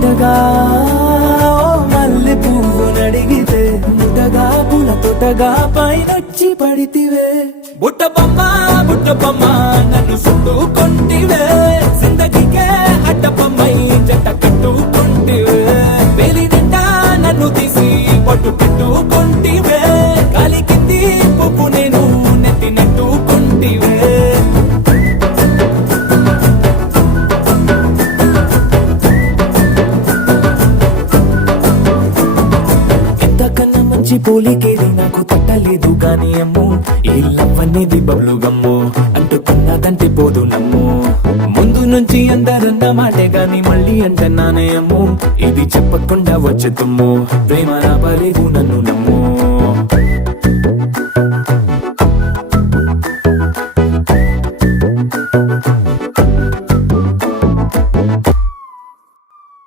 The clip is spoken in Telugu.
తోటగా మల్లె పువ్వు నడిగితే ముటగా పుల తోటగా పైనొచ్చి పడితివే బుట్ట బొమ్మ నన్ను చుట్టుకొంటివే జిందగీకే అడ్డపమ్మై జంట కట్టుకొంటివే వేలి నిండా నన్ను తీసి పట్టు పెట్టుకొంటివే గాలి కింది పువ్వు నేను నెట్టినట్టుకొంటివే ఎంతకన్నా మంచి పోలికేది నాకు తట్టలేదు గాని అమ్ము ఈ లవ్ అనేది బబ్లు గమ్ము అంటుకున్నదంటే పోదు నమ్ము ముందు నుంచి అందరన్న మాటే గాని మళ్ళీ అంటున్నానే అమ్ము ఇది చెప్పకుండా వచ్చే తుమ్ము ప్రేమ రాబలేదు నన్ను నమ్ము